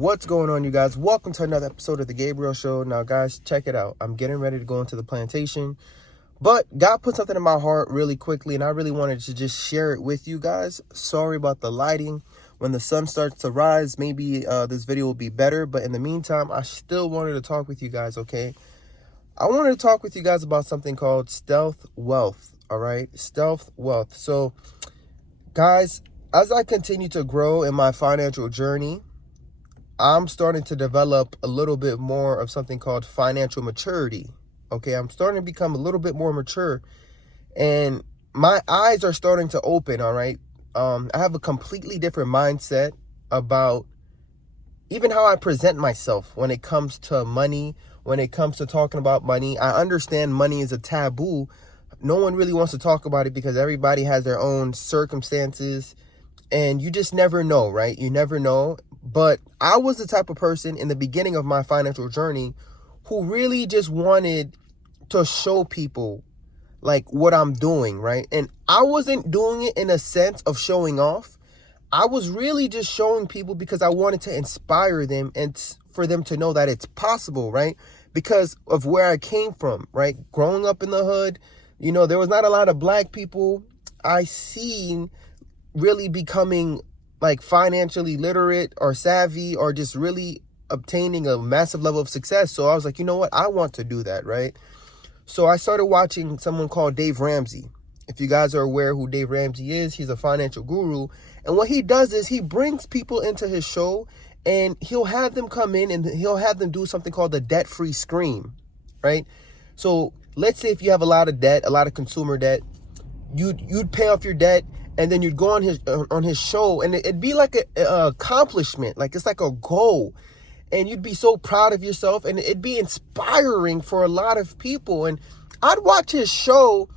What's going on, you guys? Welcome to another episode of The Gabriel Show. Now, guys, check it out. I'm getting ready to go into the plantation, but God put something in my heart really quickly, and I really wanted to just share it with you guys. Sorry about the lighting. When the sun starts to rise, maybe this video will be better, but in the meantime, I still wanted to talk with you guys, okay? I wanted to talk with you guys about something called stealth wealth, all right? Stealth wealth. So, guys, as I continue to grow in my financial journey, I'm starting to develop a little bit more of something called financial maturity. Okay, I'm starting to become a little bit more mature, and my eyes are starting to open. All right, I have a completely different mindset about even how I present myself when it comes to money, when it comes to talking about money. I understand money is a taboo. No one really wants to talk about it because everybody has their own circumstances, and you just never know, right? You never know. But I was the type of person in the beginning of my financial journey who really just wanted to show people like what I'm doing, right? And I wasn't doing it in a sense of showing off. I was really just showing people because I wanted to inspire them and for them to know that it's possible, right? Because of where I came from, right? Growing up in the hood, you know, there was not a lot of black people I seen really becoming like financially literate or savvy or just really obtaining a massive level of success. So I was like, you know what? I want to do that, right? So I started watching someone called Dave Ramsey. If you guys are aware who Dave Ramsey is, he's a financial guru. And what he does is he brings people into his show and he'll have them come in and he'll have them do something called the debt-free scream, right? So let's say if you have a lot of debt, a lot of consumer debt, you'd pay off your debt, and then you'd go on his show, and it'd be like a accomplishment, like it's like a goal, and you'd be so proud of yourself, and it'd be inspiring for a lot of people. And I'd watch his show,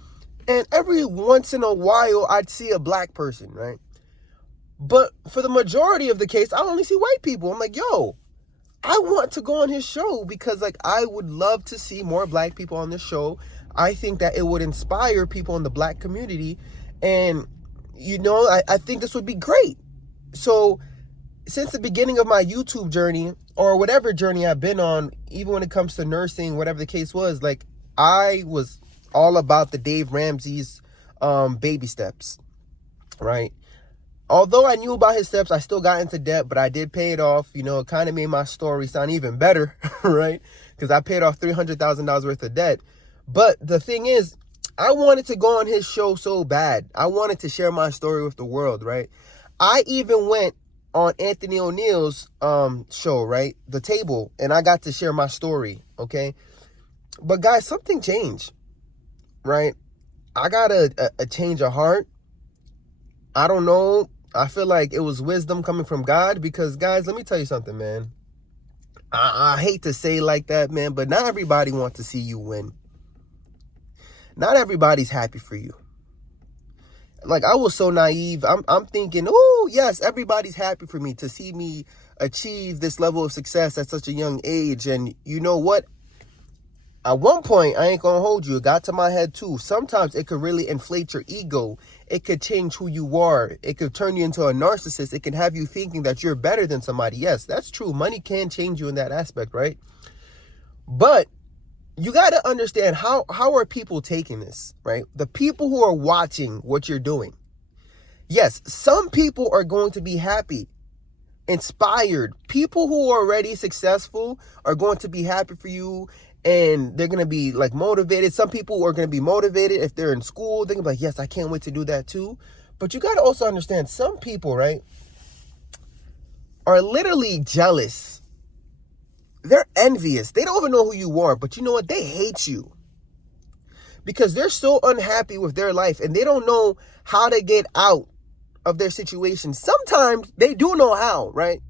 and every once in a while I'd see a black person, right? But for the majority of the case, I only see white people. I'm like, yo, I want to go on his show because like I would love to see more black people on this show. I think that it would inspire people in the black community, and you know, I think this would be great. So since the beginning of my YouTube journey, or whatever journey I've been on, even when it comes to nursing, whatever the case was, like I was all about the Dave Ramsey's baby steps, right? Although I knew about his steps, I still got into debt, but I did pay it off. You know, it kind of made my story sound even better, right? Because I paid off $300,000 worth of debt. But the thing is, I wanted to go on his show so bad. I wanted to share my story with the world, right? I even went on Anthony O'Neill's show, right? The Table, and I got to share my story, okay? But guys, something changed, right? I got a change of heart. I don't know. I feel like it was wisdom coming from God because, guys, let me tell you something, man. I hate to say it like that, man, but not everybody wants to see you win. Not everybody's happy for you. Like, I was so naive. I'm thinking, oh, yes, everybody's happy for me to see me achieve this level of success at such a young age. And you know what? At one point, I ain't gonna hold you, it got to my head too. Sometimes it could really inflate your ego. It could change who you are. It could turn you into a narcissist. It can have you thinking that you're better than somebody. Yes, that's true. Money can change you in that aspect, right? But you got to understand how are people taking this, right? The people who are watching what you're doing. Yes, some people are going to be happy, inspired. People who are already successful are going to be happy for you, and they're going to be like motivated. Some people are going to be motivated if they're in school. They're going to be like, yes, I can't wait to do that too. But you got to also understand some people, right, are literally jealous. They're envious. They don't even know who you are, but you know what? They hate you because they're so unhappy with their life and they don't know how to get out of their situation. Sometimes they do know how, right?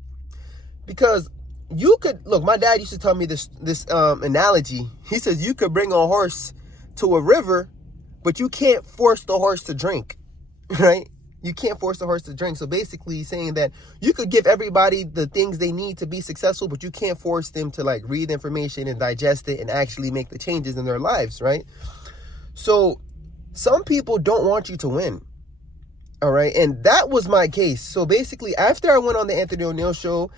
Because you could, look, my dad used to tell me this analogy. He says you could bring a horse to a river, but you can't force the horse to drink, right? You can't force the horse to drink. So basically saying that you could give everybody the things they need to be successful, but you can't force them to like read information and digest it and actually make the changes in their lives, right? So some people don't want you to win. All right. And that was my case. So basically, after I went on the Anthony O'Neill show,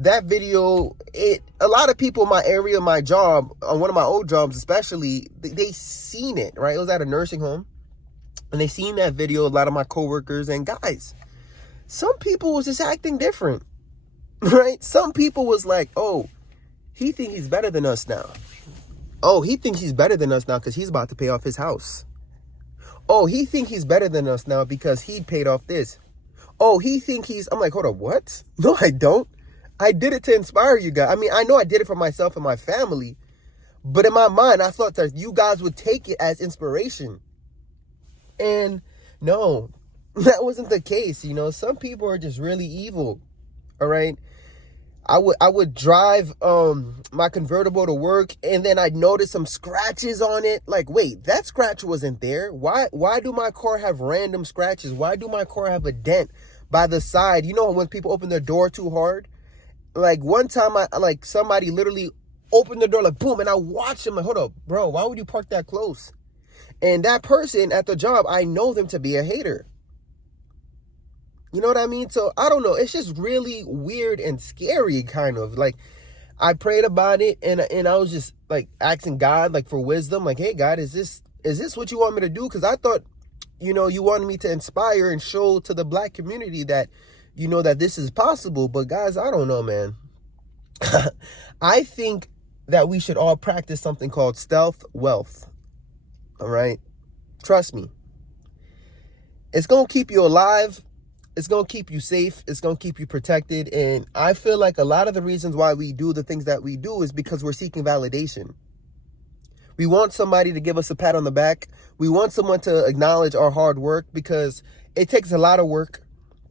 that video, a lot of people in my area, my job, on one of my old jobs especially, they seen it, right? It was at a nursing home, and they seen that video, a lot of my coworkers. And guys, some people was just acting different, right? Some people was like, oh, he think he's better than us now. Oh, he thinks he's better than us now because he's about to pay off his house. Oh, he think he's better than us now because he paid off this. Oh, he think he's... I'm like, hold on, what? No, I don't. I did it to inspire you guys. I mean, I know I did it for myself and my family, but in my mind, I thought that you guys would take it as inspiration. And no, that wasn't the case. You know, some people are just really evil. All right. I would drive my convertible to work, and then I'd notice some scratches on it. Like, wait, that scratch wasn't there. Why do my car have random scratches? Why do my car have a dent by the side? You know, when people open their door too hard? Like, one time, somebody literally opened the door, like, boom, and I watched them. Like, hold up, bro, why would you park that close? And that person at the job, I know them to be a hater. You know what I mean? So, I don't know. It's just really weird and scary, kind of. Like, I prayed about it, and I was just, like, asking God, like, for wisdom. Like, hey, God, is this what you want me to do? Because I thought, you know, you wanted me to inspire and show to the black community that, you know, that this is possible. But, guys, I don't know, man. I think that we should all practice something called stealth wealth. All right? Trust me. It's going to keep you alive. It's going to keep you safe. It's going to keep you protected. And I feel like a lot of the reasons why we do the things that we do is because we're seeking validation. We want somebody to give us a pat on the back. We want someone to acknowledge our hard work, because it takes a lot of work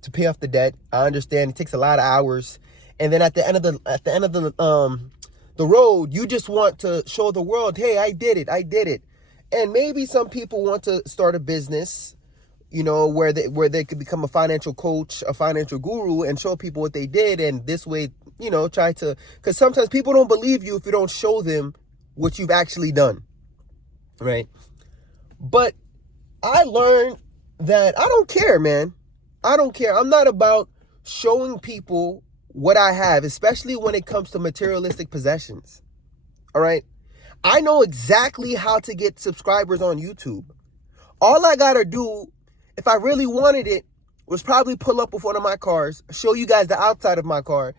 to pay off the debt. I understand it takes a lot of hours. And then at the end of the road, you just want to show the world, hey, I did it. And maybe some people want to start a business, you know, where they could become a financial coach, a financial guru, and show people what they did. And this way, you know, because sometimes people don't believe you if you don't show them what you've actually done, right? But I learned that I don't care, man. I don't care. I'm not about showing people what I have, especially when it comes to materialistic possessions, all right? I know exactly how to get subscribers on YouTube. All I got to do, if I really wanted it, was probably pull up with one of my cars, show you guys the outside of my car,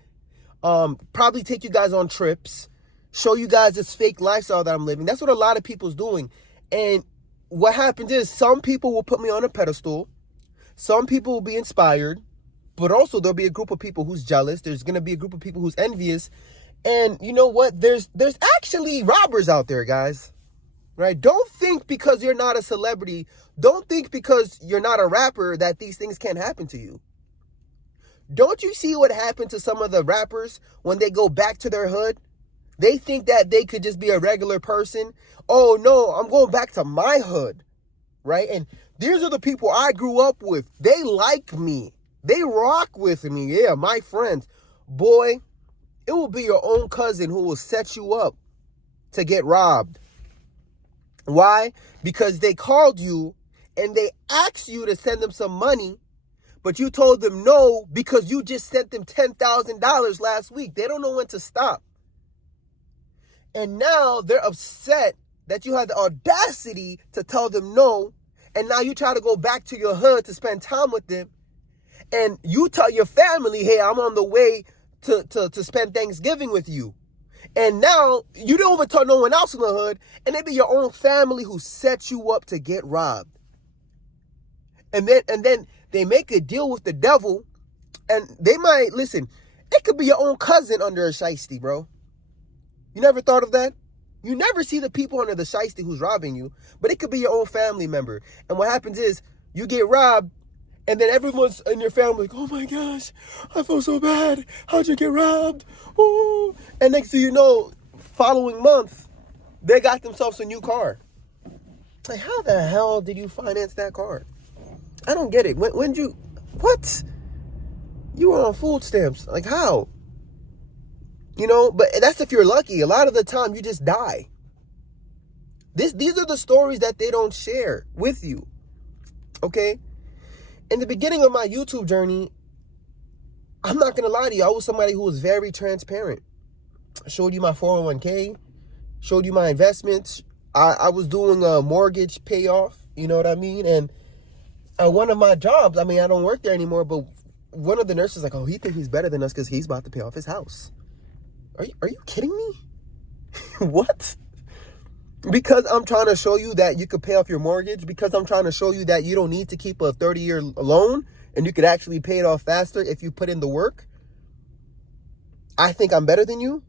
probably take you guys on trips, show you guys this fake lifestyle that I'm living. That's what a lot of people's doing. And what happens is some people will put me on a pedestal. Some people will be inspired, but also there'll be a group of people who's jealous. There's going to be a group of people who's envious. And you know what? There's actually robbers out there, guys. Right? Don't think because you're not a celebrity, don't think because you're not a rapper that these things can't happen to you. Don't you see what happened to some of the rappers when they go back to their hood? They think that they could just be a regular person. Oh no, I'm going back to my hood, right? And these are the people I grew up with. They like me. They rock with me. Yeah, my friends. Boy, it will be your own cousin who will set you up to get robbed. Why? Because they called you and they asked you to send them some money, but you told them no because you just sent them $10,000 last week. They don't know when to stop. And now they're upset that you had the audacity to tell them no, and now you try to go back to your hood to spend time with them, and you tell your family, hey, I'm on the way to spend Thanksgiving with you. And now you don't even tell no one else in the hood, and it be your own family who sets you up to get robbed. And then they make a deal with the devil, and they might, listen, it could be your own cousin under a shiesty, bro. You never thought of that? You never see the people under the shiesty who's robbing you, but it could be your own family member. And what happens is you get robbed, and then everyone's in your family like, oh my gosh, I feel so bad. How'd you get robbed? Ooh. And next thing you know, following month, they got themselves a new car. Like, how the hell did you finance that car? I don't get it. When you, what? You were on food stamps. Like, how? You know, but that's if you're lucky. A lot of the time, you just die. These are the stories that they don't share with you. Okay? In the beginning of my YouTube journey, I'm not going to lie to you. I was somebody who was very transparent. I showed you my 401k, showed you my investments. I was doing a mortgage payoff, you know what I mean? And at one of my jobs, I mean, I don't work there anymore, but one of the nurses like, oh, he thinks he's better than us because he's about to pay off his house. Are you kidding me? What? Because I'm trying to show you that you could pay off your mortgage, because I'm trying to show you that you don't need to keep a 30-year loan and you could actually pay it off faster if you put in the work. I think I'm better than you.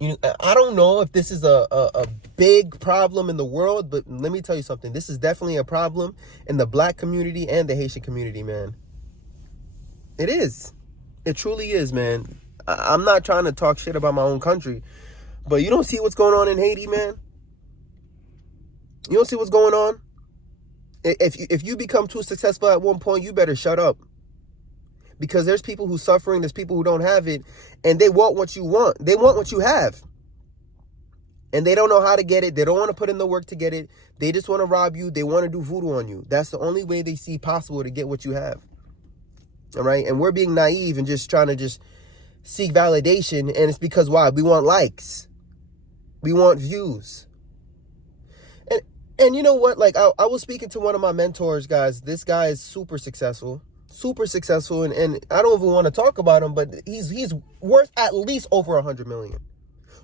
You know, I don't know if this is a big problem in the world, but let me tell you something. This is definitely a problem in the Black community and the Haitian community, man. It is. It truly is, man. I'm not trying to talk shit about my own country, but you don't see what's going on in Haiti, man. You don't see what's going on. If you become too successful at one point, you better shut up. Because there's people who suffering, there's people who don't have it, and they want what you want. They want what you have. And they don't know how to get it. They don't want to put in the work to get it. They just want to rob you. They want to do voodoo on you. That's the only way they see possible to get what you have. All right? And we're being naive and just trying to just seek validation. And it's because why? We want likes. We want views. And you know what? Like, I was speaking to one of my mentors, guys. This guy is super successful. And I don't even want to talk about him, but he's worth at least over 100 million.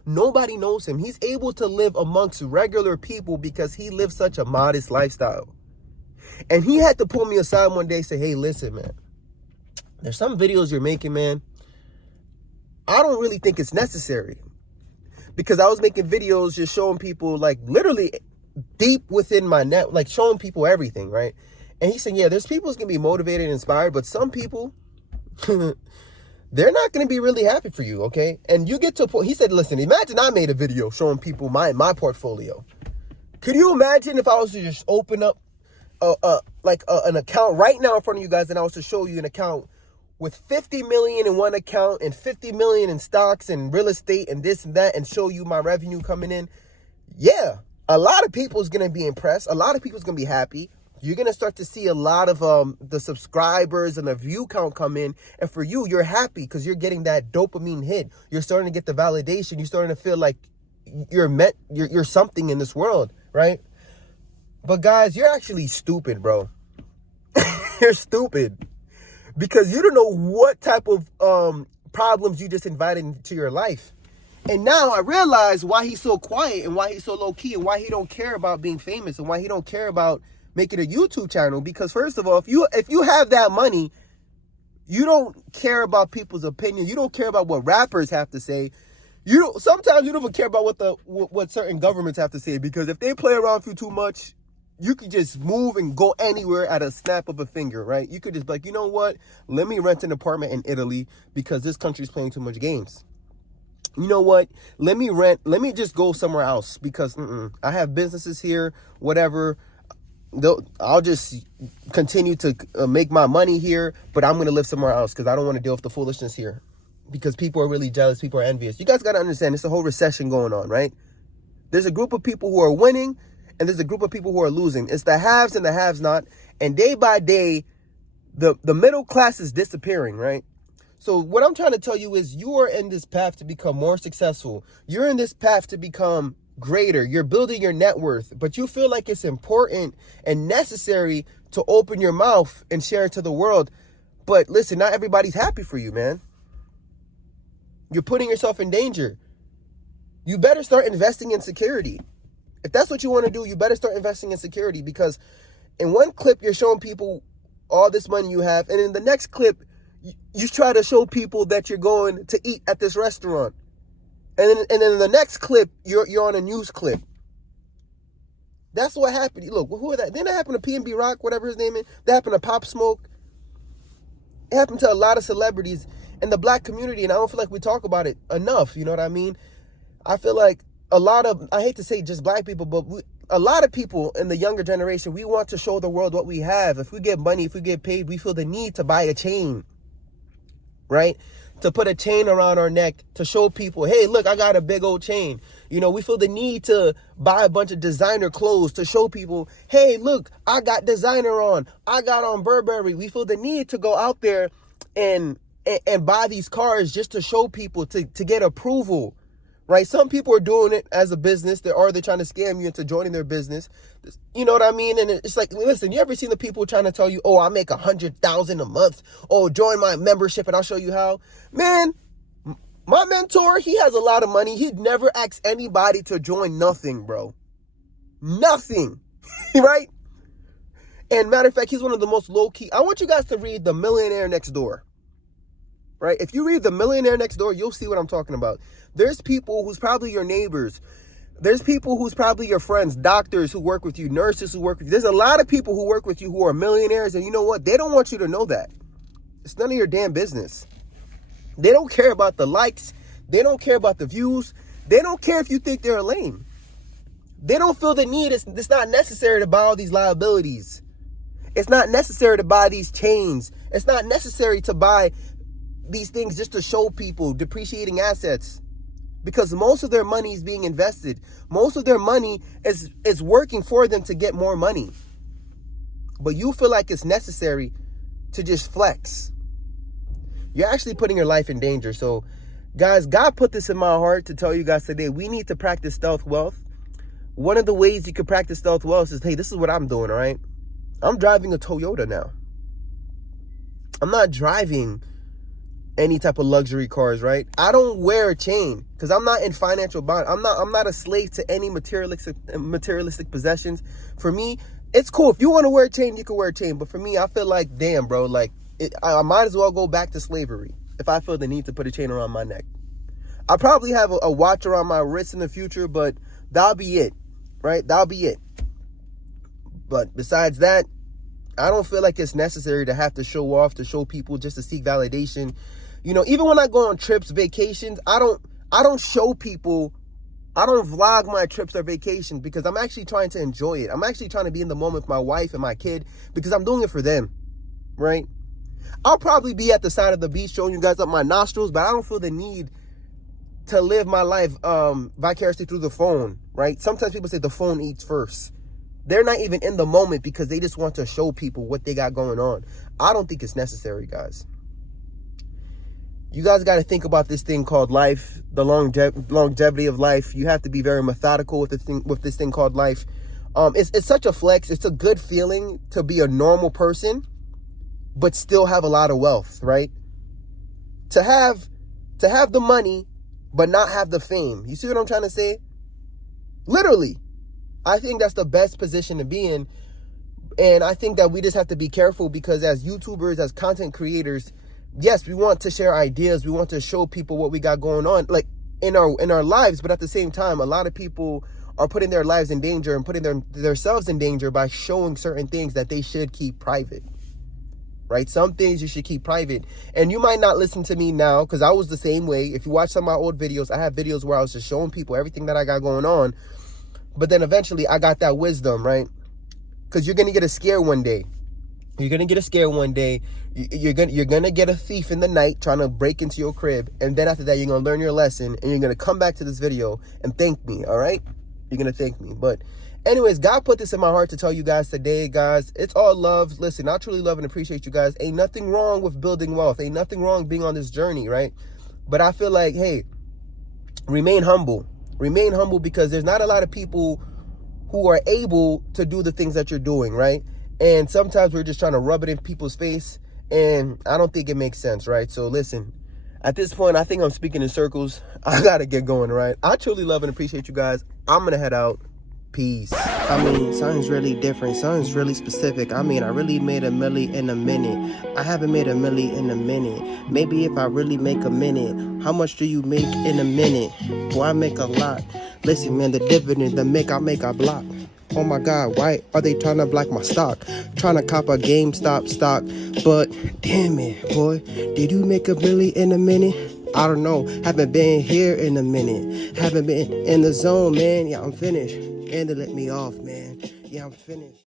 Nobody knows him. He's able to live amongst regular people because he lives such a modest lifestyle. And he had to pull me aside one day and say, hey, listen, man, there's some videos you're making, man. I don't really think it's necessary. Because I was making videos just showing people, like, literally deep within my net, like showing people everything, right? And he said, yeah, there's people who's going to be motivated and inspired, but some people, they're not going to be really happy for you, okay? And you get to a point, he said, listen, imagine I made a video showing people my portfolio. Could you imagine if I was to just open up an account right now in front of you guys, and I was to show you an account with 50 million in one account and 50 million in stocks and real estate and this and that, and show you my revenue coming in? Yeah, a lot of people is going to be impressed. A lot of people is going to be happy. You're going to start to see a lot of the subscribers and the view count come in. And for you, you're happy because you're getting that dopamine hit. You're starting to get the validation. You're starting to feel like you're something in this world, right? But guys, you're actually stupid, bro. You're stupid. Because you don't know what type of problems you just invited into your life. And now I realize why he's so quiet and why he's so low-key and why he don't care about being famous and why he don't care about making a YouTube channel. Because first of all, if you have that money, you don't care about people's opinion. You don't care about what rappers have to say. Sometimes you don't even care about what certain governments have to say, because if they play around with you too much, you could just move and go anywhere at a snap of a finger, right? You could just be like, you know what? Let me rent an apartment in Italy because this country's playing too much games. You know what? Let me just go somewhere else because I have businesses here, whatever. I'll just continue to make my money here, but I'm going to live somewhere else because I don't want to deal with the foolishness here, because people are really jealous. People are envious. You guys got to understand, it's a whole recession going on, right? There's a group of people who are winning and there's a group of people who are losing. It's the haves and the haves not. And day by day, the middle class is disappearing, right? So what I'm trying to tell you is you are in this path to become more successful. You're in this path to become greater. You're building your net worth, but you feel like it's important and necessary to open your mouth and share it to the world. But listen, not everybody's happy for you, man. You're putting yourself in danger. You better start investing in security. If that's what you want to do, you better start investing in security, because in one clip, you're showing people all this money you have. And in the next clip, you try to show people that you're going to eat at this restaurant. And then in the next clip, you're on a news clip. That's what happened. Look, who are that? Didn't that happen to PNB Rock, whatever his name is? That happened to Pop Smoke. It happened to a lot of celebrities in the Black community, and I don't feel like we talk about it enough. You know what I mean? I feel like I hate to say just Black people, but a lot of people in the younger generation, we want to show the world what we have. If we get money, if we get paid, we feel the need to buy a chain, right? to put a chain around our neck to show people, hey, look, I got a big old chain. You know, we feel the need to buy a bunch of designer clothes to show people, hey, look, I got designer on. I got on Burberry. We feel the need to go out there and buy these cars just to show people, to get approval, right? Some people are doing it as a business, or they're trying to scam you into joining their business. You know what I mean? And it's like, listen, you ever seen the people trying to tell you, oh, I make $100,000 a month. Oh, join my membership and I'll show you how. Man, my mentor, he has a lot of money. He'd never ask anybody to join nothing, bro. Nothing, right? And matter of fact, he's one of the most low-key. I want you guys to read The Millionaire Next Door, right? If you read The Millionaire Next Door, you'll see what I'm talking about. There's people who's probably your neighbors. There's people who's probably your friends, doctors who work with you, nurses who work with you. There's a lot of people who work with you who are millionaires, and you know what? They don't want you to know that. It's none of your damn business. They don't care about the likes. They don't care about the views. They don't care if you think they're lame. They don't feel the need. It's not necessary to buy all these liabilities. It's not necessary to buy these chains. It's not necessary to buy these things just to show people depreciating assets, because most of their money is being invested. Most of their money is working for them to get more money. But you feel like it's necessary to just flex. You're actually putting your life in danger. So, guys, God put this in my heart to tell you guys today, we need to practice stealth wealth. One of the ways you can practice stealth wealth is, hey, this is what I'm doing, all right? I'm driving a Toyota now. I'm not driving any type of luxury cars, right? I don't wear a chain because I'm not in financial bond. I'm not a slave to any materialistic possessions. For me, it's cool. If you want to wear a chain, you can wear a chain. But for me, I feel like, damn, bro, like I might as well go back to slavery if I feel the need to put a chain around my neck. I'll probably have a watch around my wrist in the future, but that'll be it, right? That'll be it. But besides that, I don't feel like it's necessary to have to show off, to show people just to seek validation. You know, even when I go on trips, vacations, I don't show people, I don't vlog my trips or vacations, because I'm actually trying to enjoy it. I'm actually trying to be in the moment with my wife and my kid, because I'm doing it for them, right? I'll probably be at the side of the beach showing you guys up my nostrils, but I don't feel the need to live my life vicariously through the phone, right? Sometimes people say the phone eats first. They're not even in the moment because they just want to show people what they got going on. I don't think it's necessary, guys. You guys got to think about this thing called life, the longevity of life. You have to be very methodical with this thing called life. It's such a flex. It's a good feeling to be a normal person, but still have a lot of wealth, right? To have the money, but not have the fame. You see what I'm trying to say? Literally. I think that's the best position to be in. And I think that we just have to be careful, because as YouTubers, as content creators, yes, we want to share ideas. We want to show people what we got going on, like in our lives. But at the same time, a lot of people are putting their lives in danger and putting themselves in danger by showing certain things that they should keep private, right? Some things you should keep private. And you might not listen to me now, because I was the same way. If you watch some of my old videos, I have videos where I was just showing people everything that I got going on. But then eventually I got that wisdom, right? Because you're going to get a scare one day. You're going to get a scare one day. You're going to get a thief in the night trying to break into your crib. And then after that, you're going to learn your lesson. And you're going to come back to this video and thank me, all right? You're going to thank me. But anyways, God put this in my heart to tell you guys today, guys. It's all love. Listen, I truly love and appreciate you guys. Ain't nothing wrong with building wealth. Ain't nothing wrong being on this journey, right? But I feel like, hey, remain humble. Remain humble, because there's not a lot of people who are able to do the things that you're doing, right? And sometimes we're just trying to rub it in people's face, and I don't think it makes sense, right? So listen, at this point, I think I'm speaking in circles. I gotta get going, right? I truly love and appreciate you guys. I'm gonna head out. Peace. I mean, something's really different. Something's really specific. I mean, I really made $1 million in a minute. I haven't made $1 million in a minute. Maybe if I really make $1 minute, how much do you make in a minute? Boy, I make a lot. Listen, man, the dividend, the make I block. Oh my God, why are they trying to block my stock? Trying to cop a GameStop stock. But damn it, boy, did you make $1 million in a minute? I don't know. Haven't been here in a minute. Haven't been in the zone, man. Yeah, I'm finished. And they let me off, man. Yeah, I'm finished.